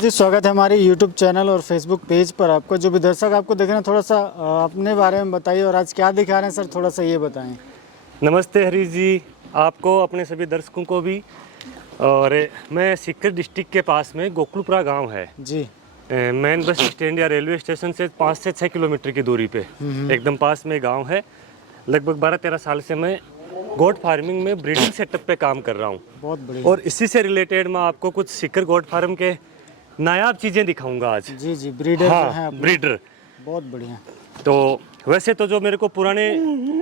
जी, स्वागत है हमारे YouTube चैनल और Facebook पेज पर। आपका जो भी दर्शक आपको देख रहे हैं, थोड़ा सा अपने बारे में बताइए और आज क्या दिखा रहे हैं सर, थोड़ा सा ये बताएं। नमस्ते हरीश जी, आपको अपने सभी दर्शकों को भी। और मैं सीकर डिस्ट्रिक्ट के पास में गोकुलपुरा गांव है जी। मेन बस स्टैंड या रेलवे स्टेशन से 5 से 6 किलोमीटर की दूरी पे एकदम पास में गांव है। लगभग 12-13 साल से मैं गोट फार्मिंग में ब्रीडिंग सेटअप पे काम कर रहा हूँ। बहुत बढ़िया। और इसी से रिलेटेड मैं आपको कुछ सीकर गोट फार्म के नायाब चीज़ें दिखाऊंगा आज। जी जी, ब्रीडर हाँ, हैं अपने। ब्रीडर। बहुत बढ़िया। तो वैसे तो जो मेरे को पुराने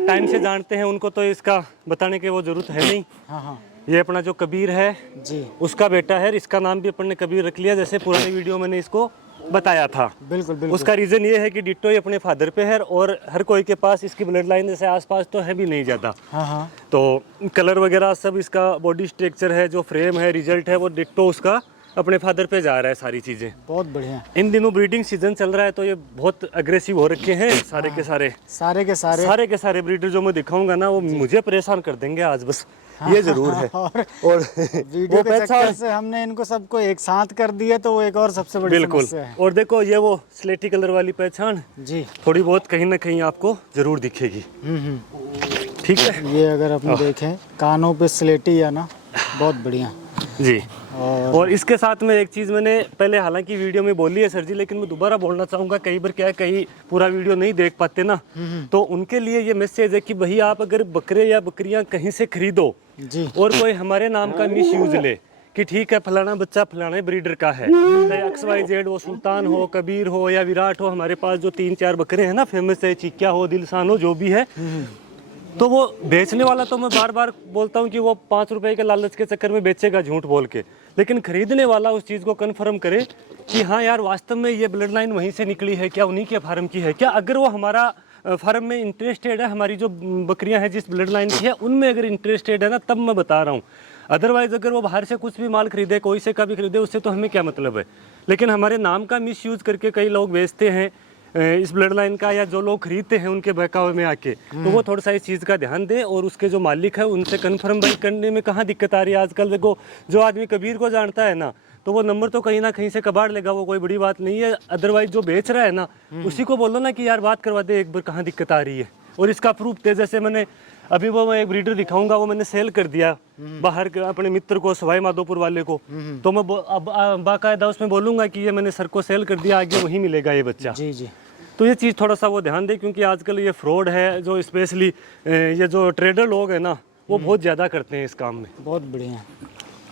टाइम से जानते हैं उनको तो इसका बताने की वो ज़रूरत है नहीं। हाँ हाँ ये अपना जो कबीर है जी, उसका बेटा है, इसका नाम भी अपन ने कबीर रख लिया, जैसे पुरानी वीडियो मैंने इसको बताया था। बिल्कुल बिल्कुल। उसका रीज़न ये है कि डिट्टो ही अपने फादर पे है और हर कोई के पास इसकी ब्लड लाइन जैसे आसपास तो है भी नहीं ज़्यादा। हाँ हाँ, तो कलर वगैरह सब, इसका बॉडी स्ट्रक्चर है, जो फ्रेम है, रिजल्ट है, वो डिट्टो उसका अपने फादर पे जा रहा है सारी चीज़ें। बहुत बढ़िया। इन दिनों ब्रीडिंग सीजन चल रहा है तो ये बहुत अग्रेसिव हो रखे हैं सारे के सारे। सारे के सारे ब्रीडर जो मैं दिखाऊंगा ना वो मुझे परेशान कर देंगे आज, बस ये जरूर है। और और वीडियो के चक्कर से हमने इनको सबको एक साथ कर दिया तो वो एक और सबसे बड़ी बिल्कुल। समस्या है। और देखो ये वो स्लेटी कलर वाली पहचान जी। थोड़ी बहुत कहीं ना कहीं आपको जरूर दिखेगी। ठीक है। ये अगर अपन देखें कानों पे स्लेटी है ना, बहुत बढ़िया जी। और इसके साथ में एक चीज़ मैंने पहले हालांकि वीडियो में बोली है सर जी, लेकिन मैं दोबारा बोलना चाहूँगा। कई बार क्या है, कहीं पूरा वीडियो नहीं देख पाते ना, तो उनके लिए ये मैसेज है कि भाई आप अगर बकरे या बकरियां कहीं से खरीदो जी और कोई हमारे नाम का मिस यूज ले कि ठीक है फलाना बच्चा फलाने ब्रीडर का है, चाहे XYZ वो सुल्तान हो, कबीर हो या विराट हो, हमारे पास जो 3-4 बकरे हैं ना फेमस है, चिक्या हो, दिलसान हो, जो भी है, तो वो बेचने वाला तो मैं बार बार बोलता हूँ कि वो 5 रुपए के लालच के चक्कर में बेचेगा झूठ बोल के, लेकिन खरीदने वाला उस चीज़ को कन्फर्म करे कि हाँ यार वास्तव में ये ब्लड लाइन वहीं से निकली है क्या, उन्हीं के फार्म की है क्या। अगर वो हमारा फार्म में इंटरेस्टेड है, हमारी जो बकरियां हैं जिस ब्लड लाइन की है उनमें अगर इंटरेस्टेड है ना, तब मैं बता रहा हूँ। अदरवाइज अगर वो बाहर से कुछ भी माल खरीदे, कोई से का भी खरीदे, उससे तो हमें क्या मतलब है। लेकिन हमारे नाम का मिस यूज़ करके कई लोग बेचते हैं इस ब्लड लाइन का, या जो लोग खरीदते हैं उनके बहकावे में आके, तो वो थोड़ा सा इस चीज़ का ध्यान दें और उसके जो मालिक है उनसे कंफर्म करने में कहाँ दिक्कत आ रही है। आजकल देखो जो आदमी कबीर को जानता है ना, तो वो नंबर तो कहीं ना कहीं से कबाड़ लेगा, वो कोई बड़ी बात नहीं है। अदरवाइज जो बेच रहा है ना उसी को बोलो ना कि यार बात करवा दे एक बार, कहाँ दिक्कत आ रही है। और इसका प्रूफ थे, जैसे मैंने अभी वो मैं एक ब्रीडर दिखाऊंगा, वो मैंने सेल कर दिया बाहर के अपने मित्र को, सवाई माधोपुर वाले को। तो मैं अब बाकायदा उसमें बोलूंगा कि ये मैंने सर को सेल कर दिया, आगे वहीं मिलेगा ये बच्चा। जी जी। तो ये चीज़ थोड़ा सा वो ध्यान दे, क्योंकि आजकल ये फ्रॉड है जो स्पेशली ये जो ट्रेडर लोग हैं ना वो बहुत ज़्यादा करते हैं इस काम में। बहुत बढ़िया।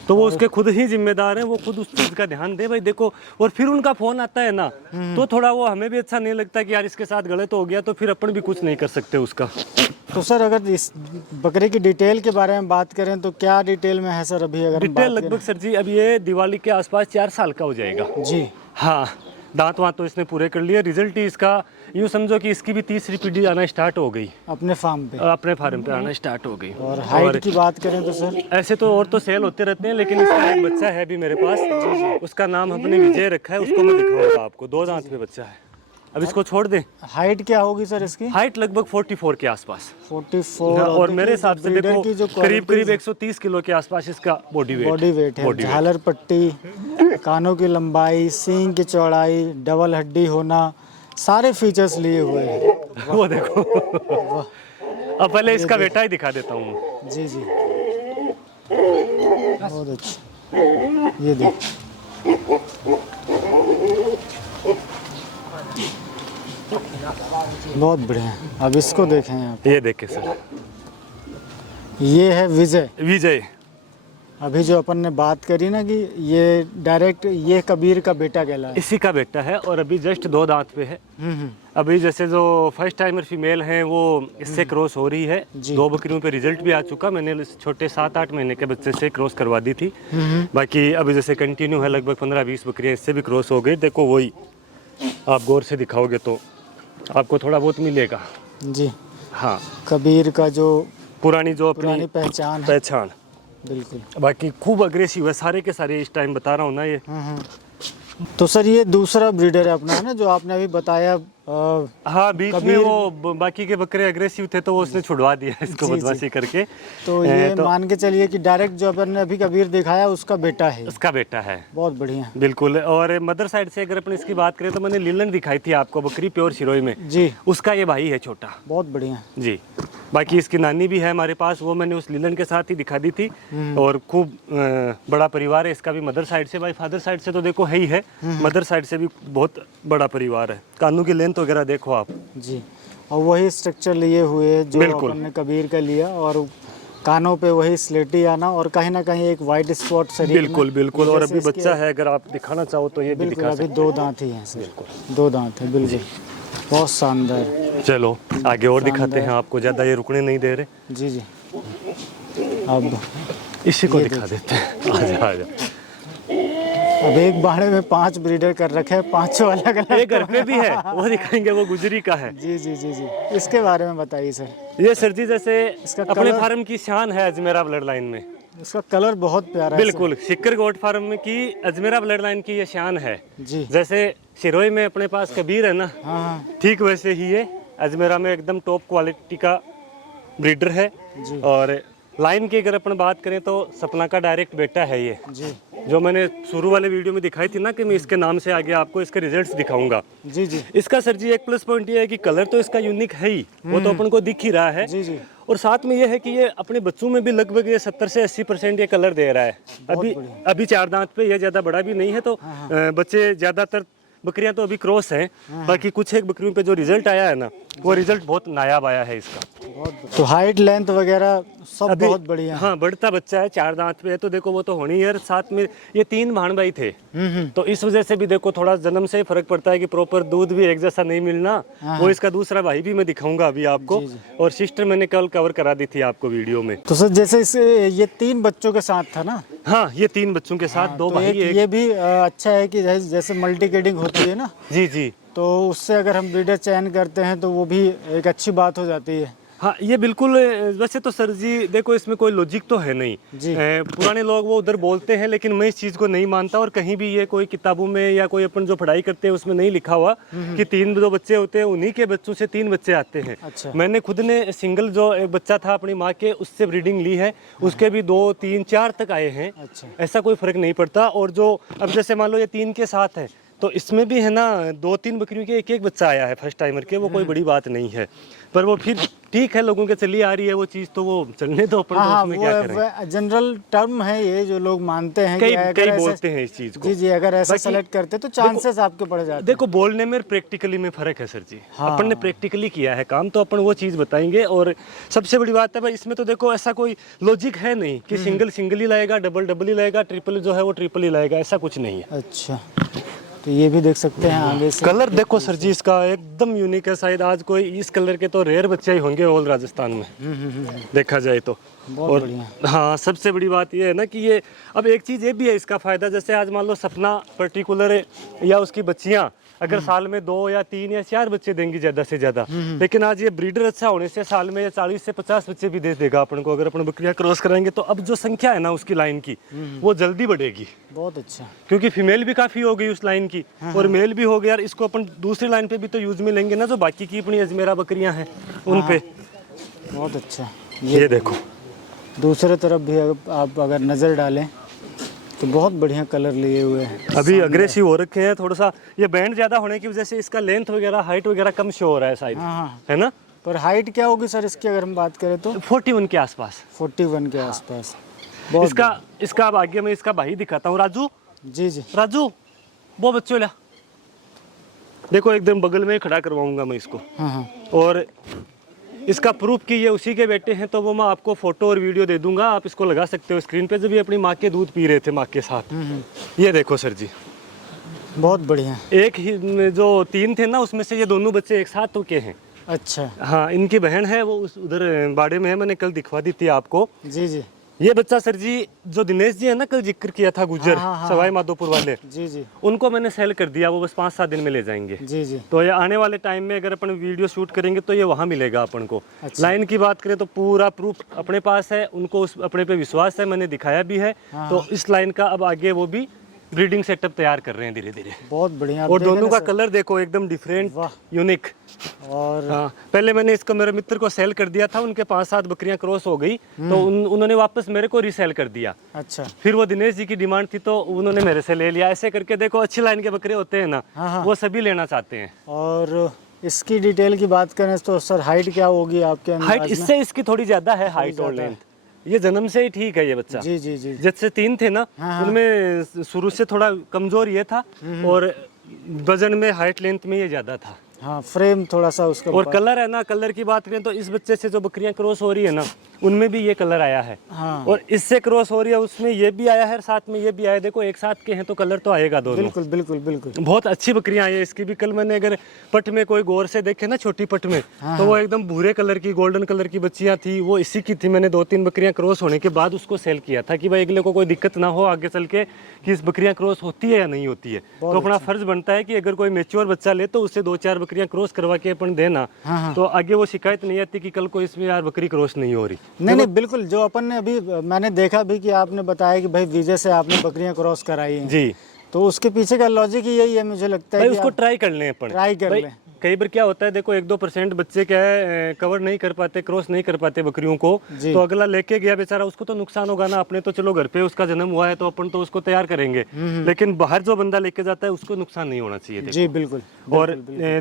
तो वो उसके खुद ही जिम्मेदार हैं, वो खुद उस चीज़ का ध्यान दे भाई। देखो, और फिर उनका फ़ोन आता है ना तो थोड़ा वो हमें भी अच्छा नहीं लगता कि यार इसके साथ गलत हो गया, तो फिर अपन भी कुछ नहीं कर सकते उसका। तो सर अगर इस बकरे की डिटेल के बारे में बात करें तो क्या डिटेल में है सर अभी? अगर डिटेल लगभग सर जी अब ये दिवाली के आसपास 4 साल का हो जाएगा जी। हाँ, दांत वाँत तो इसने पूरे कर लिए। रिजल्ट ही इसका यूँ समझो कि इसकी भी 30 पीढ़ी आना स्टार्ट हो गई अपने फार्म पे, अपने फार्म पे आना स्टार्ट हो गई। और हाइट की बात करें तो सर ऐसे तो और तो सेल होते रहते हैं, लेकिन इसका एक बच्चा है भी मेरे पास, उसका नाम हमने विजय रखा है, उसको मैं दिखाऊंगा आपको। 2 दांत पे बच्चा है। अब इसको छोड़ दें। हाइट क्या होगी सर इसकी? हाइट लगभग 44 के आसपास। 44। और मेरे हिसाब से देखो की जो करीब 130 किलो के आसपास इसका बॉडी वेट है। झालर पट्टी, कानों की लंबाई, सींग की चौड़ाई, डबल हड्डी होना, सारे फीचर्स लिए हुए हैं। वो देखो। अब पहले इसका बेटा ही दिखा देता हूँ। जी जी, बहुत अच्छा। ये देखो, बहुत बढ़िया। अब इसको देखें आप, ये देखे सर, ये है विजय। अभी जो अपन ने बात करी ना कि ये डायरेक्ट ये कबीर का बेटा कहला है, इसी का बेटा है और अभी जस्ट 2 दांत पे है। अभी जैसे जो फर्स्ट टाइमर फीमेल हैं वो इससे क्रॉस हो रही है। 2 बकरियों पे रिजल्ट भी आ चुका, मैंने छोटे 7-8 महीने के बच्चे से क्रॉस करवा दी थी। बाकी अभी जैसे कंटिन्यू है, लगभग 15-20 बकरियां इससे भी क्रॉस हो गई। देखो वही आप गौर से दिखाओगे तो आपको थोड़ा बहुत मिलेगा जी। हाँ, कबीर का जो पुरानी पुरानी पहचान बिल्कुल। बाकी खूब अग्रेसिव है सारे के सारे, इस टाइम बता रहा हूँ ना ये। तो सर ये दूसरा ब्रीडर है अपना, है ना, जो आपने अभी बताया हाँ बीच में वो बाकी के बकरे अग्रेसिव थे तो वो उसने छुड़वा दिया इसको जी, जी। बदमाशी करके। तो ये मान के चलिए कि डायरेक्ट जो अपन ने अभी कबीर दिखाया उसका बेटा है। उसका बेटा है। बहुत बढ़िया। बिल्कुल। और मदर साइड से अगर अपन इसकी बात करें तो मैंने लीलन दिखाई थी आपको बकरी प्योर सिरोही में जी। उसका ये भाई है छोटा। बहुत बढ़िया जी। बाकी इसकी नानी भी है हमारे पास, वो मैंने उस लीलन के साथ ही दिखा दी थी। और खूब बड़ा परिवार है इसका भी मदर साइड से। भाई फादर साइड से तो देखो है ही है, मदर साइड से भी बहुत बड़ा परिवार है। कानों की लेंथ वगैरह देखो आप जी। और वही स्ट्रक्चर लिए हुए जो बिल्कुल। अपन ने कबीर का लिया, और कानों पे वही स्लेटी आना और कहीं ना कहीं एक वाइट स्पॉट शरीर में। बिल्कुल बिल्कुल। और जैसे अभी इसके- बच्चा है, अगर आप दिखाना चाहो तो ये भी बिल्कुल दिखा अभी सकते 2 दांत ही हैं सर। 2 दांत है बिल्कुल। बहुत शानदार। हैं। चलो आगे और दिखाते हैं आपको, ज़्यादा ये रुकने नहीं दे रहे। जी जी। अब इसी को दिखा देते हैं। आजा आजा। अब एक बाड़े में 5 ब्रीडर कर रखे हैं, 5 अलग अलग। ये घर पे भी है, वो दिखाएंगे, वो गुजरी का है। जी जी जी जी। इसके बारे में बताइए सर। ये सर जी जैसे इसका अपने कलर- फार्म की शान है अजमेरा ब्लड लाइन में। इसका कलर बहुत प्यारा है बिल्कुल। शिक्कर गोट फार्म में की अजमेरा ब्लड लाइन की ये शान है। सर। जी। जैसे सिरोही में अपने पास कबीर है ना, हाँ हाँ ठीक वैसे ही ये अजमेरा में एकदम टॉप क्वालिटी का ब्रीडर है। जी। और लाइन की अगर अपन बात करें तो सपना का डायरेक्ट बेटा है ये, जी जो मैंने शुरू वाले वीडियो में दिखाई थी ना कि मैं इसके नाम से आगे आपको इसके रिजल्ट्स दिखाऊंगा। जी जी इसका सर जी एक प्लस पॉइंट ये है कि कलर तो इसका यूनिक है ही, वो तो अपन को दिख ही रहा है। जी जी। और साथ में ये है कि ये अपने बच्चों में भी लगभग ये 70 से 80% ये कलर दे रहा है। अभी 4 दांत पे, ये ज़्यादा बड़ा भी नहीं है, तो बच्चे ज़्यादातर बकरियां तो अभी क्रॉस हैं। बाकी कुछ एक बकरियों पे जो रिजल्ट आया है ना, वो रिजल्ट बहुत नायाब आया है इसका। तो हाइट लेंथ वगैरह सब अभी बहुत बढ़िया। हाँ बढ़ता बच्चा है, 4 दांत पे है तो देखो वो तो होनी है। और साथ में ये 3 भाण भाई थे, तो इस वजह से भी देखो थोड़ा जन्म से ही फर्क पड़ता है कि प्रॉपर दूध भी एक जैसा नहीं मिलना। वो इसका दूसरा भाई भी मैं दिखाऊंगा अभी आपको। और सिस्टर मैंने कल कवर करा दी थी आपको वीडियो में। तो सर जैसे इस ये 3 बच्चों के साथ था ना। हाँ ये 3 बच्चों के साथ 2 तो भाई एक। ये भी अच्छा है कि जैसे मल्टी ब्रीडिंग होती है ना, जी जी। तो उससे अगर हम ब्रीडर चयन करते हैं तो वो भी एक अच्छी बात हो जाती है। हाँ ये बिल्कुल। वैसे तो सर जी देखो इसमें कोई लॉजिक तो है नहीं। जी। पुराने लोग वो उधर बोलते हैं, लेकिन मैं इस चीज़ को नहीं मानता। और कहीं भी ये कोई किताबों में या कोई अपन जो पढ़ाई करते हैं उसमें नहीं लिखा हुआ कि 3 जो बच्चे होते हैं उन्हीं के बच्चों से 3 बच्चे आते हैं। अच्छा। मैंने खुद ने सिंगल जो एक बच्चा था अपनी माँ के, उससे ब्रीडिंग ली है, उसके भी 2 3 4 तक आए हैं। अच्छा। ऐसा कोई फर्क नहीं पड़ता। और जो अब जैसे मान लो ये 3 के साथ है, तो इसमें भी है ना 2-3 बकरियों के एक बच्चा आया है फर्स्ट टाइमर के, वो कोई बड़ी बात नहीं है। पर वो फिर ठीक है, लोगों के चली आ रही है वो चीज़, तो वो चलने दो, अपन तो हाँ उसमें क्या करें। वो जनरल टर्म है ये जो लोग मानते हैं कई कि अगर कई ऐसे- बोलते हैं इस चीज़ को। जी जी, अगर ऐसा बाकी- सेलेक्ट करते तो चांसेस आपके बढ़ जाते। देखो बोलने में प्रैक्टिकली में फर्क है सर जी। अपन ने प्रैक्टिकली किया है काम, तो अपन वो चीज़ बताएंगे। और सबसे बड़ी बात है भाई, इसमें तो देखो ऐसा कोई लॉजिक है नहीं कि सिंगल सिंगल ही लाएगा, डबल डबल ही लाएगा, ट्रिपल जो है वो ट्रिपल ही लाएगा, ऐसा कुछ नहीं है। अच्छा, तो ये भी देख सकते हैं आगे से। कलर देखो सर जी इसका एकदम यूनिक है। शायद आज कोई इस कलर के तो रेयर बच्चे ही होंगे ऑल राजस्थान में देखा जाए तो। बहुत और बढ़िया। हाँ सबसे बड़ी बात ये है ना कि ये अब एक चीज़ ये भी है इसका फ़ायदा, जैसे आज मान लो सपना पर्टिकुलर या उसकी बच्चियाँ अगर साल में 2 या 3 या 4 बच्चे देंगी ज़्यादा से ज़्यादा, लेकिन आज ये ब्रीडर अच्छा होने से साल में 40 से 50 बच्चे भी दे देगा अपन को, अगर अपन बकरियाँ क्रॉस कराएंगे तो। अब जो संख्या है ना उसकी लाइन की वो जल्दी बढ़ेगी, बहुत अच्छा। क्योंकि फीमेल भी काफ़ी हो गई उस लाइन की और मेल भी हो गया। यार इसको अपन दूसरी लाइन पे भी तो यूज़ में लेंगे ना, जो बाकी की अपनी अजमेरा बकरियाँ हैं उन पे। बहुत अच्छा। ये देखो दूसरे तरफ भी आप अगर नज़र डालें तो बहुत बढ़िया कलर लिए हुए हैं। अभी अग्रेसिव हो रखे हैं थोड़ा सा। ये बैंड ज़्यादा होने की वजह से इसका लेंथ वगैरह हाइट वगैरह कम शो हो रहा है शायद, हाँ है ना। पर हाइट क्या होगी सर इसकी अगर हम बात करें तो? 41 के आसपास। 41 के आसपास। बहुत इसका अब आगे मैं इसका भाई दिखाता हूँ। राजू, जी जी। राजू वो बच्चों ला देखो, एकदम बगल में ही खड़ा करवाऊंगा मैं इसको। हाँ हाँ। और इसका प्रूफ कि ये उसी के बेटे हैं तो वो मैं आपको फोटो और वीडियो दे दूंगा, आप इसको लगा सकते हो स्क्रीन पे। जब ये अपनी माँ के दूध पी रहे थे माँ के साथ, ये देखो सर जी। बहुत बढ़िया। एक ही जो 3 थे ना उसमें से ये दोनों बच्चे एक साथ तो के हैं। अच्छा। हाँ इनकी बहन है वो उधर बाड़े में है, मैंने कल दिखवा दी थी आपको। जी जी। ये बच्चा सर जी जो दिनेश जी है ना कल जिक्र किया था गुजर, हाँ। सवाई माधोपुर वाले, जी जी। उनको मैंने सेल कर दिया, वो बस 5-7 दिन में ले जाएंगे। जी जी। तो ये आने वाले टाइम में अगर अपन वीडियो शूट करेंगे तो ये वहाँ मिलेगा अपन को। लाइन की बात करें तो पूरा प्रूफ अपने पास है, उनको उस अपने पे विश्वास है, मैंने दिखाया भी है। तो इस लाइन का अब आगे वो भी ब्रीडिंग सेटअप तैयार कर रहे हैं धीरे धीरे। बहुत बढ़िया। आप और देखें दोनों ना का सर। कलर देखो एकदम डिफरेंट, वाह। यूनिक। और हाँ, पहले मैंने इसको मेरे मित्र को सेल कर दिया था, उनके 5-7 बकरियां क्रॉस हो गई, तो उन्होंने वापस मेरे को रीसेल कर दिया। अच्छा। फिर वो दिनेश जी की डिमांड थी तो उन्होंने मेरे से ले लिया। ऐसे करके देखो अच्छी लाइन के बकरे होते हैं ना, हाँ, हाँ। वो सभी लेना चाहते हैं। और इसकी डिटेल की बात करें तो सर हाइट क्या होगी आपके हाइट अंदाज में? इससे इसकी थोड़ी ज्यादा है, हाइट और ज्यादा लेंथ। ये जन्म से ही ठीक है ये बच्चा। जी जी जी। जैसे 3 थे ना, हाँ, हाँ। उनमें शुरू से थोड़ा कमजोर ये था और वजन में, हाइट लेंथ में ये ज्यादा था। हाँ, फ्रेम थोड़ा सा उसका और कलर है ना, कलर की बात करें तो इस बच्चे से जो बकरियां क्रॉस हो रही है ना, उनमें भी ये कलर आया है। हाँ। और इससे क्रॉस हो रही है उसमें ये भी आया है, साथ में ये भी आया। देखो एक साथ के हैं तो कलर तो आएगा दोनों। बिल्कुल बिल्कुल बिल्कुल। बहुत अच्छी बकरियां आई है इसकी भी। कल मैंने अगर पट में कोई गौर से देखे ना, छोटी पट में, हाँ, तो वो एकदम भूरे कलर की, गोल्डन कलर की बच्चियां थी, वो इसी की थी। मैंने 2-3 बकरियां क्रॉस होने के बाद उसको सेल किया था कि भाई अगले को कोई दिक्कत ना हो आगे चल के कि इस बकरियां क्रॉस होती है या नहीं होती है। तो अपना फर्ज बनता है कि अगर कोई मेच्योर बच्चा ले तो उससे 2-4 बकरियां क्रॉस करवा के अपन देना, हाँ, हाँ। तो आगे वो शिकायत नहीं आती कि कल को इसमें यार बकरी क्रॉस नहीं हो रही। नहीं नहीं बिल्कुल। जो अपन ने अभी मैंने देखा भी कि आपने बताया कि भाई विजय से आपने बकरियां क्रॉस कराई हैं, जी, तो उसके पीछे का लॉजिक ही यही है, मुझे लगता है भाई कि उसको आप ट्राई कर लें अपन। ट्राई कर भाई, लें। कई बार क्या होता है, देखो 1-2% बच्चे क्या है कवर नहीं कर पाते, क्रॉस नहीं कर पाते बकरियों को, जी। तो अगला लेके गया बेचारा, उसको तो नुकसान होगा ना। अपने तो चलो घर पे उसका जन्म हुआ है तो अपन तो उसको तैयार करेंगे, लेकिन बाहर जो बंदा लेके जाता है उसको नुकसान नहीं होना चाहिए। जी बिल्कुल। और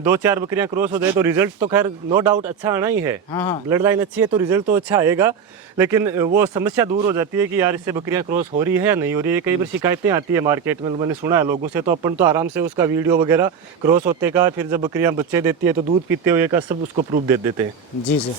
2-4 बकरियां क्रॉस हो जाए तो रिजल्ट तो खैर नो डाउट अच्छा आना ही है। हाँ, हाँ। ब्लड लाइन अच्छी है तो रिजल्ट तो अच्छा आएगा, लेकिन वो समस्या दूर हो जाती है कि यार इससे बकरियां क्रॉस हो रही है या नहीं हो रही है। कई बार शिकायतें आती है मार्केट में, मैंने सुना है लोगों से, तो अपन तो आराम से उसका वीडियो वगैरह क्रॉस होते का, फिर जब बकरियां बच्चे देती है तो दूध पीते हुए का सब उसको प्रूफ दे देते हैं। जी सर।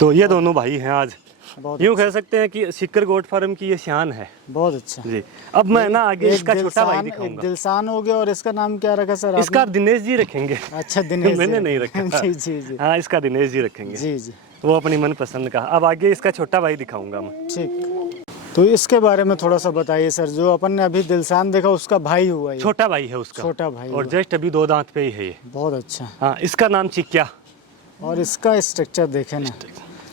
तो ये दोनों भाई हैं आज, बहुत यूँ कह सकते हैं कि सिक्कर गोट फार्म की ये शान है। बहुत अच्छा। जी, अब मैं ना आगे एक इसका छोटा भाई एक दिखाऊंगा। दिलसान हो गया। और इसका नाम क्या रखा सर इसका आपने? आप दिनेश जी रखेंगे। अच्छा, दिनेश मैंने जी। नहीं रखा। जी जी जी हाँ, इसका दिनेश जी रखेंगे। जी जी। वो अपनी मन पसंद का। अब आगे इसका छोटा भाई दिखाऊंगा मैं। ठीक। तो इसके बारे में थोड़ा सा बताइए सर। जो अपन ने अभी दिलसान देखा उसका भाई हुआ ये? छोटा भाई है उसका, छोटा भाई और हुआ। जस्ट अभी 2 दांत पे ही है ये। बहुत अच्छा। हाँ, इसका नाम चिक्या। और इसका स्ट्रक्चर देखे ना,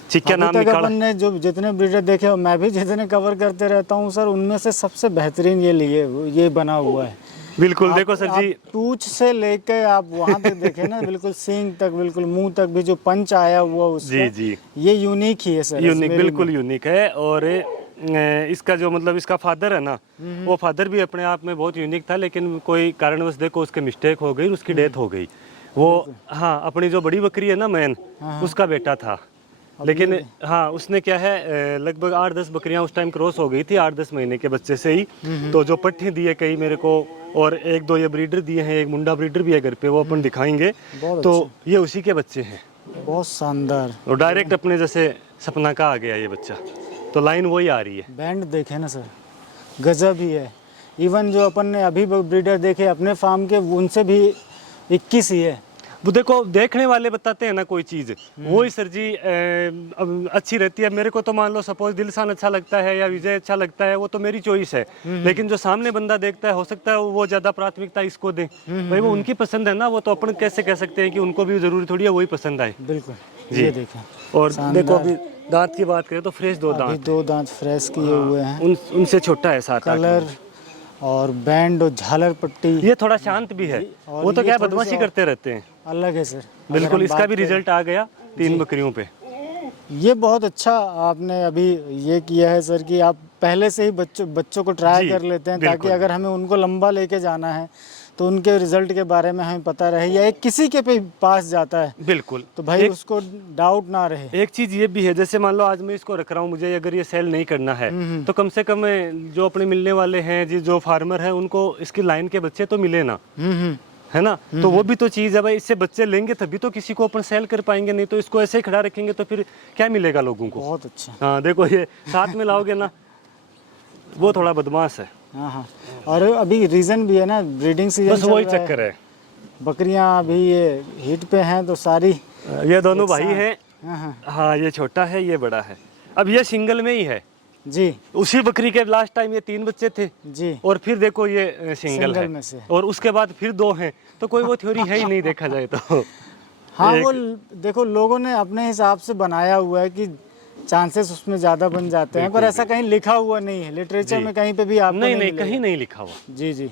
चिक्या अभी नाम तक निकाला। अपन ने जो जितने ब्रीडर देखे और मैं भी जितने कवर करते रहता हूँ सर, उनमें से सबसे बेहतरीन ये बना हुआ है। बिल्कुल, देखो सर जी, आप पूंछ से लेके आप वहाँ तक देखे ना, बिल्कुल सींग तक, बिल्कुल मुंह तक भी जो पंच आया हुआ उसका, जी जी, ये यूनिक ही है सर। यूनिक, बिल्कुल यूनिक है। और इसका जो मतलब इसका फादर है ना, वो फादर भी अपने आप में बहुत यूनिक था, लेकिन कोई कारणवश देखो उसके मिस्टेक हो गई, उसकी डेथ हो गई। वो हाँ, अपनी जो बड़ी बकरी है ना मैन, उसका बेटा था। लेकिन हाँ, उसने क्या है लगभग 8-10 बकरियां उस टाइम क्रॉस हो गई थी, 8-10 महीने के बच्चे से ही। तो जो पट्टे दिए कई मेरे को, और 1-2 ये ब्रीडर दिए हैं, एक मुंडा ब्रीडर भी है घर पे, वो अपन दिखाएंगे। तो ये उसी के बच्चे हैं। बहुत शानदार। और डायरेक्ट अपने जैसे सपना का आ गया ये बच्चा, तो लाइन वही आ रही है। बैंड देखे ना सर, गजब ही है। इवन जो अपन ने अभी ब्रीडर देखे अपने फार्म के, उनसे भी 21 ही है। वो देखो, देखने वाले बताते हैं ना कोई चीज़, वो ही सर जी अच्छी रहती है। मेरे को तो मान लो सपोज दिलसान अच्छा लगता है या विजय अच्छा लगता है, वो तो मेरी चॉइस है। लेकिन जो सामने बंदा देखता है, हो सकता है वो ज़्यादा प्राथमिकता इसको दे। भाई वो उनकी पसंद है ना, वो तो अपन कैसे कह सकते हैं कि उनको भी जरूरी थोड़ी है वही पसंद आए। बिल्कुल। जी। ये देखें। और देखो अभी दांत की बात करें तो फ्रेश 2 अभी दांत, 2 दांत फ्रेश किए हुए हैं। उनसे छोटा है 7-8 कलर और बैंड और झालर पट्टी ये थोड़ा शांत भी है, और वो तो ये क्या थोड़ी बदमाशी सी करते रहते हैं। अलग है सर। बिल्कुल, अगर हम इसका बात भी करें- रिजल्ट आ गया 3 बकरियों पे। ये बहुत अच्छा आपने अभी ये किया है सर कि आप पहले से ही बच्चों को ट्राई जी, कर लेते हैं, ताकि बिल्कुल। अगर हमें उनको लंबा लेके जाना है तो उनके रिजल्ट के बारे में हमें पता रहे, या एक किसी के पे पास जाता है बिल्कुल, तो भाई उसको डाउट ना रहे। एक चीज ये भी है, जैसे मान लो आज मैं इसको रख रहा हूँ, मुझे अगर ये सेल नहीं करना है तो कम से कम जो अपने मिलने वाले हैं जी, जो फार्मर है, उनको इसकी लाइन के बच्चे तो मिले ना, है ना। तो वो भी तो चीज़ है भाई, इससे बच्चे लेंगे तभी तो किसी को अपन सेल कर पाएंगे, नहीं तो इसको ऐसे ही खड़ा रखेंगे तो फिर क्या मिलेगा लोगों को। बहुत अच्छा। हाँ देखो, ये साथ में लाओगे ना, वो थोड़ा बदमाश है। हाँ हाँ। और अभी रीज़न भी है ना, ब्रीडिंग सीजन बस वही चक्कर है। बकरियां अभी ये हीट पे हैं तो सारी। ये दोनों भाई हैं। हाँ हाँ हाँ, ये छोटा है, ये बड़ा है। अब ये सिंगल में ही है जी उसी बकरी के। लास्ट टाइम ये 3 बच्चे थे जी। और फिर देखो ये सिंगल है में से। और उसके बाद फिर 2 हैं, तो कोई वो थ्योरी है ही नहीं देखा जाए तो। हाँ, वो देखो लोगों ने अपने हिसाब से बनाया हुआ है कि चांसेस उसमें ज़्यादा बन जाते हैं, पर ऐसा कहीं लिखा हुआ नहीं है लिटरेचर में, कहीं पे भी आपको नहीं नहीं मिलेगा। कहीं नहीं लिखा हुआ। जी जी,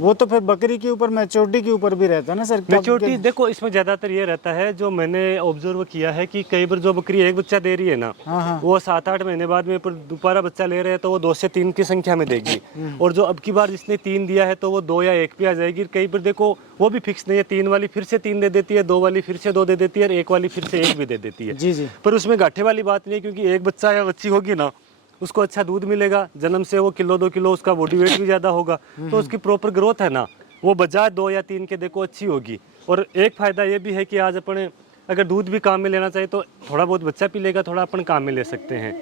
वो तो फिर बकरी के ऊपर, मैच्योरिटी के ऊपर भी रहता है ना सर। कब मैच्योरिटी देखो इसमें ज्यादातर ये रहता है, जो मैंने ऑब्जर्व किया है कि कई बार जो बकरी एक बच्चा दे रही है ना, हाँ। वो 7-8 महीने बाद में पर दोबारा बच्चा ले रहे हैं तो वो 2 से 3 की संख्या में देगी, और जो अब की बार जिसने 3 दिया है तो वो 2 या 1 पे आ जाएगी। कई बार देखो वो भी फिक्स नहीं है, 3 वाली फिर से 3 दे देती है, 2 वाली फिर से 2 दे देती है, और 1 वाली फिर से 1 भी दे देती है। जी जी, पर उसमें घाटे वाली बात नहीं है, क्योंकि एक बच्चा या बच्ची होगी ना, उसको अच्छा दूध मिलेगा, जन्म से वो 1-2 किलो उसका बॉडी वेट भी ज़्यादा होगा, तो उसकी प्रॉपर ग्रोथ है ना, वो बजाय 2 या 3 के देखो अच्छी होगी। और एक फ़ायदा ये भी है कि आज अपने अगर दूध भी काम में लेना चाहिए तो थोड़ा बहुत बच्चा पी लेगा, थोड़ा अपन काम में ले सकते हैं,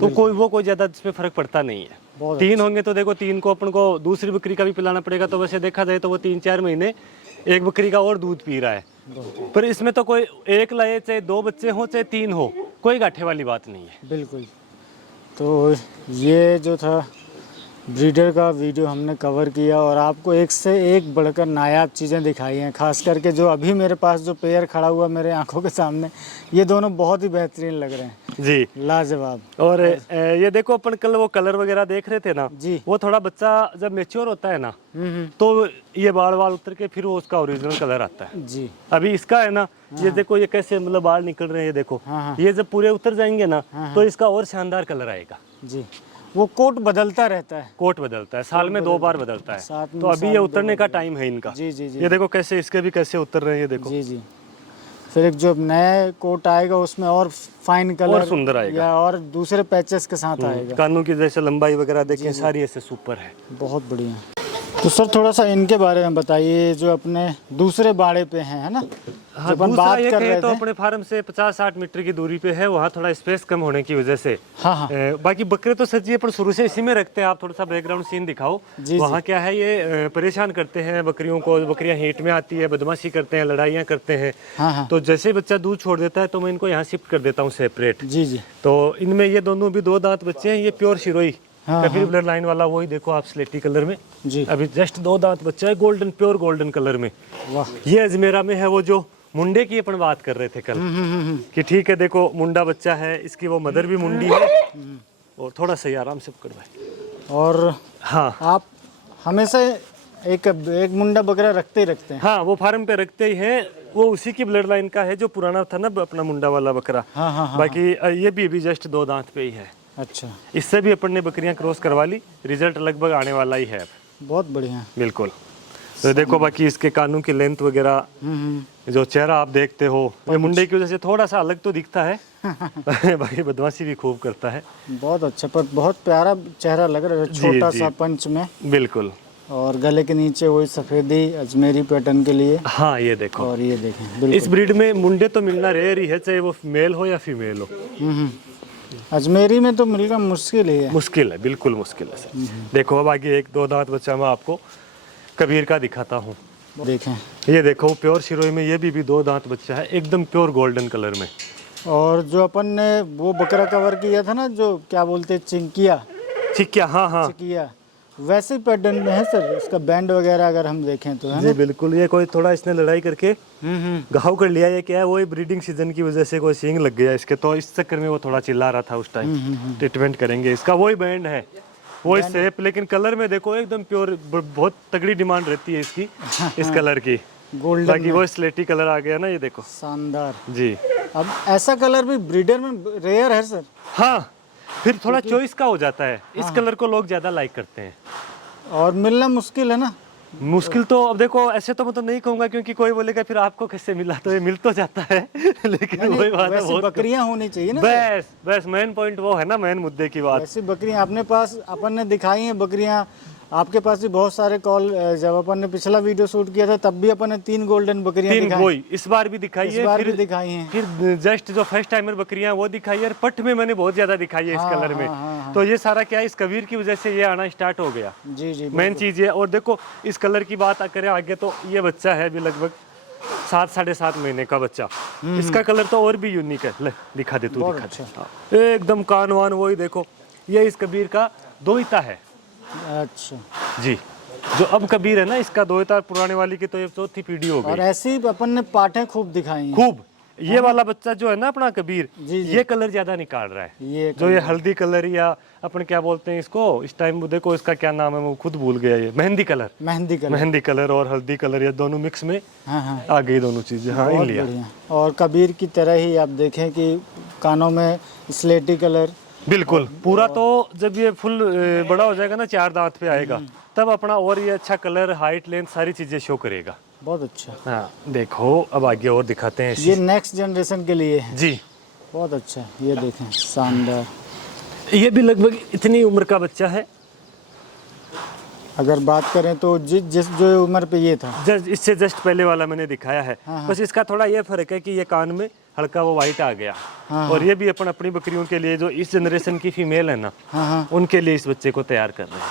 तो कोई ज़्यादा इसमें फ़र्क पड़ता नहीं है। बहुत 3 होंगे तो देखो 3 को अपन को दूसरी बकरी का भी पिलाना पड़ेगा, तो वैसे देखा जाए तो वो 3-4 महीने एक बकरी का और दूध पी रहा है। पर इसमें तो कोई एक लाए, चाहे 2 बच्चे हों चाहे 3 हो, कोई गाठे वाली बात नहीं है। बिल्कुल। तो ये जो था ब्रीडर का वीडियो हमने कवर किया, और आपको एक से एक बढ़कर नायाब चीज़ें दिखाई हैं। खास करके जो अभी मेरे पास जो पेयर खड़ा हुआ मेरे आंखों के सामने, ये दोनों बहुत ही बेहतरीन लग रहे हैं जी, लाजवाब। और ये देखो अपन कल वो कलर वगैरह देख रहे थे ना जी, वो थोड़ा बच्चा जब मेच्योर होता है ना तो ये बाल वाल उतर के फिर वो उसका ओरिजिनल कलर आता है। जी। अभी इसका है ना, ये देखो ये कैसे मतलब बाल निकल रहे हैं, ये देखो हाँ। ये जब पूरे उतर जाएंगे ना तो इसका और शानदार कलर आएगा। जी, वो कोट बदलता रहता है। कोट बदलता है, साल में 2 बार बदलता है, साथ में तो अभी ये उतरने का टाइम है इनका। जी जी जी ये देखो कैसे इसके भी कैसे उतर रहे हैं, ये देखो। जी जी। फिर एक जो नया कोट आएगा उसमें और फाइन कलर और सुंदर आएगा, या और दूसरे पैचेस के साथ आएगा। कानों की जैसे लंबाई वगैरह देखिए सारी ऐसे सुपर है। बहुत बढ़िया। तो सर थोड़ा सा इनके बारे में बताइए, जो अपने दूसरे बाड़े पे हैं, है ना? हाँ, जब हम दूसरा बात एक कर है रहे तो थे। अपने फार्म से 50-60 मीटर की दूरी पे है, वहाँ थोड़ा स्पेस कम होने की वजह से। हाँ हाँ। बाकी बकरे तो सच्ची है पर शुरू से इसी में रखते हैं। आप थोड़ा सा बैकग्राउंड सीन दिखाओ। जी, वहाँ क्या है, ये परेशान करते हैं बकरियों को, बकरियां हीट में आती है, बदमाशी करते हैं, लड़ाइयाँ करते हैं। हाँ हाँ। तो जैसे बच्चा दूध छोड़ देता है तो मैं इनको यहाँ शिफ्ट कर देता हूँ सेपरेट। जी जी। तो इनमें ये दोनों भी 2 दांत बच्चे हैं, ये प्योर शिरोई हाँ, कफिर ब्लड लाइन वाला, वही देखो आप स्लेटी कलर में। जी। अभी जस्ट 2 दांत बच्चा है, गोल्डन प्योर गोल्डन कलर में। वाह। ये अजमेरा में है, वो जो मुंडे की अपन बात कर रहे थे कल कि ठीक है देखो मुंडा बच्चा है, इसकी वो मदर भी मुंडी है, और थोड़ा सही आराम से पकड़ भाई। और हाँ आप हमेशा एक मुंडा बकरा रखते ही रखते हैं? हाँ, वो फार्म पे रखते ही हैं, वो उसी की ब्लड लाइन का है जो पुराना था ना अपना मुंडा वाला बकरा। हाँ हाँ हाँ। बाकी ये भी अभी जस्ट 2 दांत पे ही है। अच्छा, इससे भी अपन ने बकरियां क्रॉस करवा ली, रिजल्ट लगभग आने वाला ही है। बहुत बढ़िया। बिल्कुल। तो देखो बाकी इसके कानों की लेंथ वगैरह, जो चेहरा आप देखते हो, ये मुंडे की वजह से थोड़ा सा अलग तो दिखता है बाकी बदमाशी भी खूब करता है। बहुत अच्छा, पर बहुत प्यारा चेहरा लग रहा है, छोटा सा पंच में। बिल्कुल। और गले के नीचे वही सफेदी अजमेरी पैटर्न के लिए। हाँ ये देखो, और ये देखें बिल्कुल। इस ब्रीड में मुंडे तो मिलना रेयर ही है, चाहे वो मेल हो या फीमेल हो। अजमेरी में तो मिलना मुश्किल ही है। मुश्किल है, बिल्कुल मुश्किल है सर। देखो अब आगे एक 2 दांत बच्चा मैं आपको कबीर का दिखाता हूँ। देखें, ये देखो प्योर शिरोई में ये भी 2 दांत बच्चा है, एकदम प्योर गोल्डन कलर में। और जो अपन ने वो बकरा कवर किया था ना, जो क्या बोलते हैं, चिंकिया चिकिया, हाँ हाँ चिकिया, वैसे पैटर्न में है सर। इसका बैंड वगैरह अगर हम देखें तो, है जी बिल्कुल। ये कोई थोड़ा इसने लड़ाई करके ना? घाव कर लिया, ये क्या है, वो ब्रीडिंग सीजन की वजह से कोई सींग लग गया इसके, तो इस चक्कर में वो थोड़ा चिल्ला रहा था उस टाइम। ट्रीटमेंट करेंगे इसका, वही बैंड है, वही शेप, लेकिन कलर में देखो एकदम प्योर, बहुत तगड़ी डिमांड रहती है इसकी इस कलर की। गोल्डन बाकी वो स्लेटी कलर आ गया ना, ये देखो। शानदार। जी अब ऐसा कलर भी ब्रीडर में रेयर है सर। हाँ, फिर थोड़ा चॉइस का हो जाता है, इस कलर को लोग ज्यादा लाइक करते हैं। और मिलना मुश्किल है ना? मुश्किल तो अब देखो, ऐसे तो मैं तो नहीं कहूंगा, क्योंकि कोई बोलेगा फिर आपको कैसे मिला, तो ये मिल तो जाता है लेकिन वही बात है, वैसी बहुत बकरियां होनी चाहिए ना। बस मेन पॉइंट वो है ना, मेन मुद्दे की बात। ऐसी बकरियां अपने पास अपन ने दिखाई हैं बकरियां। आपके पास भी बहुत सारे कॉल, जब अपन ने पिछला वीडियो शूट किया था तब भी अपन ने 3 गोल्डन बकरियां 3 दिखाई। वही इस बार भी दिखाई इस है, बार फिर भी दिखाई हैं। फिर जस्ट जो फर्स्ट टाइमर बकरियां वो दिखाई है, और पट में मैंने बहुत ज्यादा दिखाई है इस हाँ, कलर में। हाँ, तो ये सारा क्या है, इस कबीर की वजह से ये आना स्टार्ट हो गया। जी जी। मेन चीज ये। और देखो इस कलर की बात करें आगे, तो ये बच्चा है अभी लगभग 7-7.5 महीने का बच्चा। इसका कलर तो और भी यूनिक है, ले दिखा दे तू, बहुत दिखा अच्छा। दे। हाँ, एकदम कान वान वही देखो, ये इस कबीर का दोहिता है। अच्छा। जी, जो अब कबीर है ना, इसका दोहिता पुराने वाली की तो ये 4थी पीढ़ी हो और गई। ऐसी अपन ने पाठें खूब दिखाई हैं। खूब ये वाला बच्चा जो है ना अपना कबीर, जी, जी। ये कलर ज्यादा निकाल रहा है। ये जो ये हल्दी कलर या अपन क्या बोलते हैं इसको, इस टाइम देखो इसका क्या नाम है, मैं खुद भूल गया। ये mehndi colour, mehndi colour. Mehndi colour और हल्दी कलर, ये दोनों मिक्स में हाँ हाँ, आ गई दोनों चीजें। हाँ, बहुत लिया। बढ़िया। और कबीर की तरह ही आप देखें कि कानों में स्लेटी कलर। बिल्कुल पूरा। तो जब ये फुल बड़ा हो जाएगा ना, 4 दांत पे आएगा, तब अपना और ये अच्छा कलर, हाइट, लेंथ सारी चीजें शो करेगा। बहुत अच्छा। हाँ देखो, अब आगे और दिखाते हैं ये नेक्स्ट जनरेशन के लिए है। जी। बहुत अच्छा, ये देखें, शानदार। ये भी लगभग इतनी उम्र का बच्चा है। अगर बात करें तो जिस जो उम्र पे ये था, इससे जस्ट पहले वाला मैंने दिखाया है। हाँ, हाँ। बस इसका थोड़ा ये फर्क है कि ये कान में हल्का वो वाइट आ गया। हाँ, और ये भी अपन अपनी बकरियों के लिए, जो इस जनरेशन की फीमेल है ना, हाँ हाँ। उनके लिए इस बच्चे को तैयार कर रहे हैं।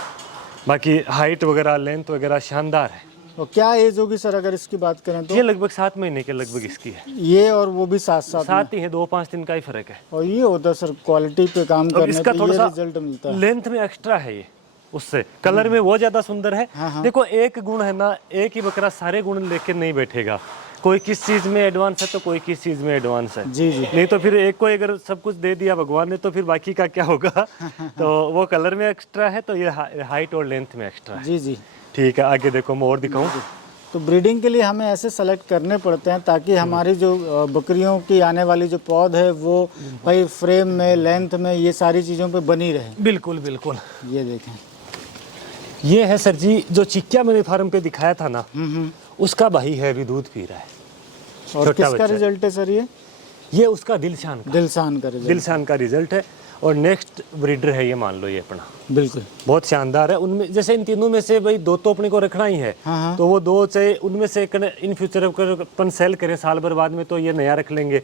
बाकी हाइट वगैरह, लेंथ वगैरह शानदार है। और क्या एज होगी सर अगर इसकी बात करें तो? ये लगभग 7 महीने के लगभग इसकी है। ये और वो भी साथ साथ में। साथ ही है, 2-5 दिन का ही फर्क है। और ये होता है सर क्वालिटी पे काम करने इसका पे थोड़ा ये सा रिजल्ट मिलता है। लेंथ में एक्स्ट्रा है ये उससे, कलर में वो ज्यादा सुंदर है। हाँ, हाँ। देखो एक गुण है ना, एक ही बकरा सारे गुण लेके नहीं बैठेगा। कोई किस चीज में एडवांस है तो कोई किस चीज में एडवांस है। जी जी। नहीं तो फिर एक को अगर सब कुछ दे दिया भगवान ने, तो फिर बाकी का क्या होगा। तो वो कलर में एक्स्ट्रा है, तो ये हाइट और लेंथ में एक्स्ट्रा है। जी जी। ठीक है, आगे देखो, मैं और दिखाऊं। तो ब्रीडिंग के लिए हमें ऐसे सेलेक्ट करने पड़ते हैं ताकि हमारी जो बकरियों की आने वाली जो पौध है वो भाई फ्रेम में, लेंथ में, ये सारी चीज़ों पे बनी रहे। बिल्कुल बिल्कुल। ये देखें, ये है सर जी, जो चिक्किया मैंने फार्म पे दिखाया था ना, उसका भाई है, अभी दूध पी रहा है। और छोटा किसका बच्चा है। रिजल्ट है सर ये उसका दिलशान का, दिलशान का रिजल्ट। दिलशान का रिजल्ट है। और नेक्स्ट ब्रीडर है ये, मान लो ये अपना, बिल्कुल। बहुत शानदार है। उनमें जैसे इन तीनों में से भाई 2 तो अपने को रखना ही है। हाँ, हाँ। तो वो 2 चाहे उनमें से एक इन फ्यूचर अगर अपन सेल करें साल भर बाद में, तो ये नया रख लेंगे।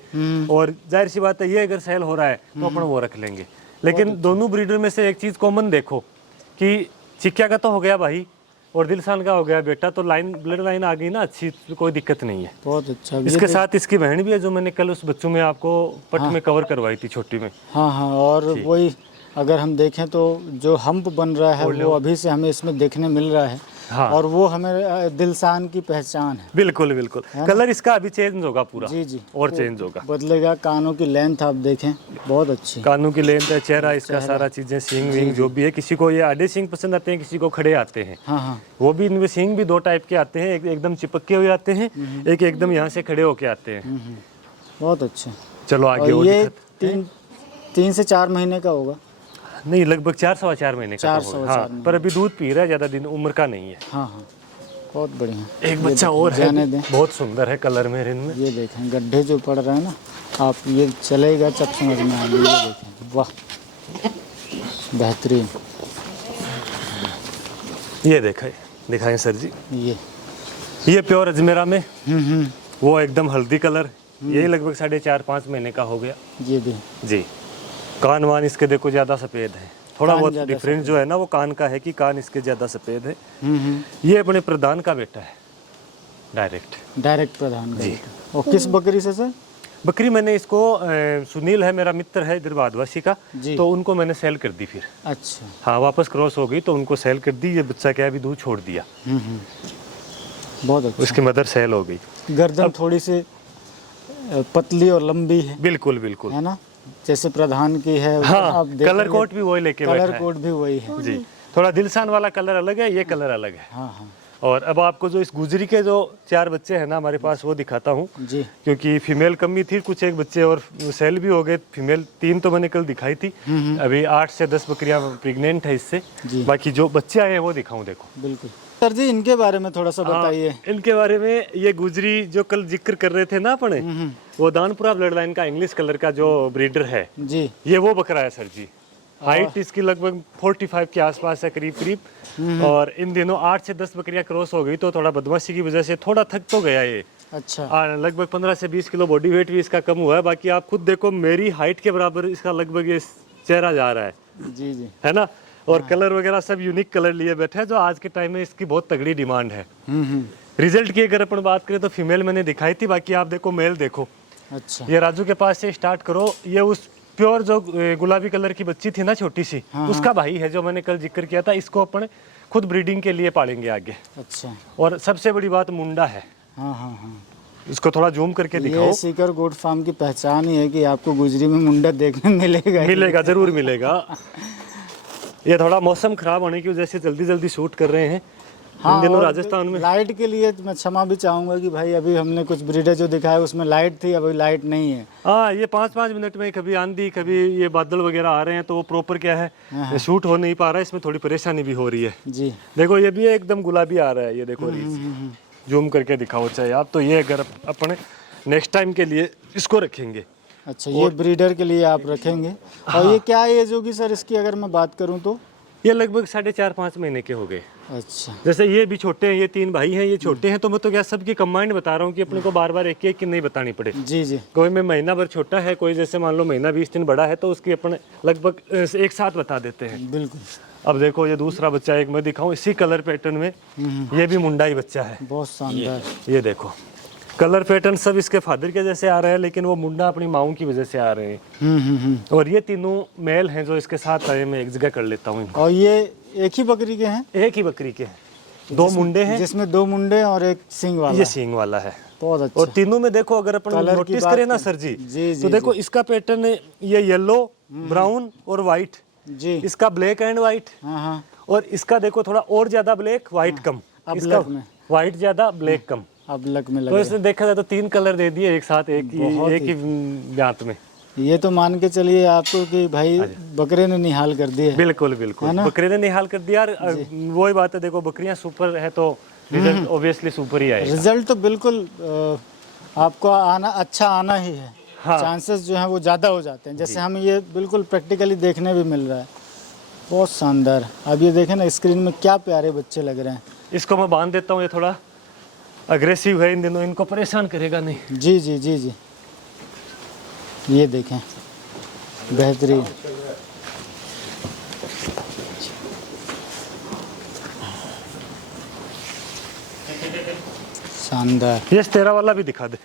और जाहिर सी बात है, ये अगर सेल हो रहा है तो अपन वो रख लेंगे। लेकिन दोनों ब्रीडर में से एक चीज कॉमन देखो कि चिक्किया का तो हो गया भाई, और दिलशान का हो गया बेटा, तो लाइन, ब्लड लाइन आ गई ना अच्छी, कोई दिक्कत नहीं है। बहुत अच्छा। इसके साथ इसकी बहन भी है, जो मैंने कल उस बच्चों में आपको पट में कवर करवाई थी, छोटी में। हाँ हाँ। और वही अगर हम देखें तो जो हम्प बन रहा है वो अभी से हमें इसमें देखने मिल रहा है। हाँ। और वो हमें दिलशान की पहचान है। बिल्कुल बिल्कुल। कलर इसका अभी चेंज होगा पूरा। जी जी। और चेंज होगा, बदलेगा। कानों की लेंथ आप देखें, बहुत अच्छी। कानों की लेंथ है, चेहरा इसका, सारा चीजें, सींग विंग जो भी है। किसी को ये आधे सींग पसंद आते हैं, किसी को खड़े आते हैं। हाँ हाँ। वो भी, इनमें सींग भी 2 टाइप के आते हैं, एक एकदम चिपके हुए आते हैं, एक एकदम यहाँ से खड़े होके आते हैं। बहुत अच्छे। चलो आगे। और और ये दिखाते 3 से 4 महीने का होगा। नहीं, लगभग 4-4.25 महीने का 4 तो सवा होगा। 4 हाँ, महीने। पर अभी दूध पी रहा है, ज्यादा दिन उम्र का नहीं है। हाँ हाँ, बहुत बढ़िया। एक बच्चा और है, जाने दें। बहुत सुंदर है कलर में, इनमें। ये देखें गड्ढे जो पड़ रहे हैं ना, आप ये चलेगा जब समझ में आएंगे। ये देखें, वाह, बेहतरीन। ये दिखाएं सर जी। ये प्योर अजमेरा में, वो एकदम हल्दी कलर, यही लगभग 4.5-5 महीने का हो गया। ये भी जी। कान वान इसके देखो ज्यादा सफेद है, थोड़ा कान बहुत ज़्यादा डिफरेंस जो है ना वो कान का है, कि कान इसके ज्यादा सफेद है। ये अपने प्रधान का बेटा है, डायरेक्ट प्रधान का। और किस बकरी से सर? बकरी मैंने इसको सुनील है, मेरा मित्र है इधर भादवासी का, जी। तो उनको मैंने सेल कर दी फिर। अच्छा। हाँ, वापस क्रॉस हो गई तो उनको सेल कर दी। ये बच्चा क्या है, अभी दूध छोड़ दिया। बहुत अच्छा। उसकी मदर सेल हो गई। गर्दन थोड़ी सी पतली और लंबी है। बिल्कुल बिल्कुल, है ना, जैसे प्रधान की है। हाँ, आप देखेंगे, कलर कोड भी वही लेके बैठा कलर है। कोड भी वही है। जी, थोड़ा दिलशान वाला कलर अलग है, ये कलर अलग है। हाँ हाँ। और अब आपको जो इस गुजरी के जो 4 बच्चे हैं ना हमारे पास, वो दिखाता हूँ। जी। क्योंकि फीमेल कमी थी, कुछ एक बच्चे और सेल भी हो गए। फीमेल 3 तो मैंने कल दिखाई थी, अभी 8 से 10 बकरियां प्रेग्नेंट है इससे। जी। बाकी जो बच्चे आए हैं वो दिखाऊं, देखो। बिल्कुल सर जी, इनके बारे में थोड़ा सा बताइए। हाँ, इनके बारे में, ये गुजरी जो कल जिक्र कर रहे थे ना अपने, वो दानपुरा ब्लड लाइन का इंग्लिश कलर का जो ब्रीडर है, जी। ये वो बकरा है सर जी। हाइट इसकी लगभग 45 के आसपास है, करीब करीब। और इन दिनों 8 से 10 बकरियां क्रॉस हो गई, तो थोड़ा बदमाशी की वजह से थोड़ा थक तो गया ये। अच्छा। लगभग 15 से 20 किलो बॉडी वेट भी इसका कम हुआ है। बाकी आप खुद देखो, मेरी हाइट के बराबर इसका लगभग ये चेहरा जा रहा है। जी जी। है ना। और कलर वगैरह सब यूनिक कलर लिए बैठे हैं, जो आज के टाइम में इसकी बहुत तगड़ी डिमांड है। रिजल्ट की अगर अपन बात करें तो फीमेल मैंने दिखाई थी, बाकी आप देखो मेल देखो। अच्छा। ये राजू के पास से स्टार्ट करो। ये उस प्योर जो गुलाबी कलर की बच्ची थी ना छोटी सी, उसका भाई है, जो मैंने कल जिक्र किया था। इसको अपन खुद ब्रीडिंग के लिए पालेंगे आगे। अच्छा। और सबसे बड़ी बात, मुंडा है। हाँ हाँ हाँ। इसको थोड़ा जूम करके दिखाओ। ये सीकर गोट फार्म की पहचान ही है कि आपको गुजरी में मुंडा देखने मिलेगा ही। मिलेगा, जरूर मिलेगा। ये थोड़ा मौसम खराब होने की वजह से जल्दी जल्दी शूट कर रहे हैं। इन दिनों और राजस्थान में लाइट के लिए मैं क्षमा भी चाहूंगा कि भाई अभी हमने कुछ ब्रीडर जो दिखाया उसमें लाइट थी, अभी लाइट नहीं है। हाँ, ये 5-5 मिनट में कभी आंधी, कभी ये बादल वगैरह आ रहे हैं, तो वो प्रॉपर क्या है शूट हो नहीं पा रहा है, इसमें थोड़ी परेशानी भी हो रही है। जी देखो ये भी एकदम गुलाबी आ रहा है, ये देखो जूम करके दिखाओ चाहे आप। तो ये अगर अपने नेक्स्ट टाइम के लिए इसको रखेंगे। अच्छा, ये ब्रीडर के लिए आप रखेंगे। और ये क्या एज होगी सर इसकी अगर मैं बात करूं तो? ये लगभग 4.5-5 महीने के हो गए। अच्छा, जैसे ये भी छोटे हैं, ये 3 भाई हैं, ये छोटे हैं, तो मैं तो क्या सबकी कंबाइंड बता रहा हूँ कि अपने को बार बार एक एक की नहीं बतानी पड़े। जी जी कोई में महीना भर छोटा है, कोई जैसे मान लो महीना 20 दिन बड़ा है, तो उसकी अपने लगभग एक साथ बता देते हैं। बिल्कुल। अब देखो ये दूसरा बच्चा एक मैं दिखाऊं इसी कलर पैटर्न में, ये भी मुंडा ही बच्चा है। बहुत शानदार। ये देखो कलर पैटर्न सब इसके फादर के जैसे आ रहे हैं, लेकिन वो मुंडा अपनी माओं की वजह से आ रहे हैं। और ये तीनों मेल हैं जो इसके साथ आए, मैं एक जगह कर लेता हूँ इनको। और ये एक ही बकरी के हैं? एक ही बकरी के हैं, 2 मुंडे हैं, जिसमें 2 मुंडे और एक सींग वाला। ये सींग वाला है। बहुत अच्छा। और तीनों में देखो अगर अपन कलर की नोटिस बात करें ना करें। सर जी, जी, तो देखो इसका पैटर्न ये येलो, ब्राउन और व्हाइट, जी। इसका ब्लैक एंड व्हाइट, हाँ हाँ। और इसका देखो थोड़ा और ज्यादा ब्लैक, व्हाइट कम, अब इसका लक में। व्हाइट ज्यादा, ब्लैक कम। अब लक में तो लगे। इसने देखा जाए तो 3 कलर दे दिए एक साथ, एक ही ब्यात में। ये तो मान के चलिए आपको कि भाई बकरे ने निहाल कर दिया। बिल्कुल बिल्कुल, बकरे ने निहाल कर दिया। वही बात है, देखो बकरियां सुपर है तो रिजल्ट ऑब्वियसली सुपर ही आएगा। रिजल्ट तो बिल्कुल आपको आना अच्छा आना ही है। हाँ। चांसेस जो हैं वो ज़्यादा हो जाते हैं, जैसे हमें ये बिल्कुल प्रैक्टिकली देखने भी मिल रहा है। बहुत शानदार। अब ये देखें ना स्क्रीन में क्या प्यारे बच्चे लग रहे हैं। इसको मैं बांध देता हूँ, ये थोड़ा अग्रेसिव है इन दिनों, इनको परेशान करेगा नहीं। जी जी जी जी, ये देखें बेहतरीन। शानदार। ये 13 वाला भी दिखा दे।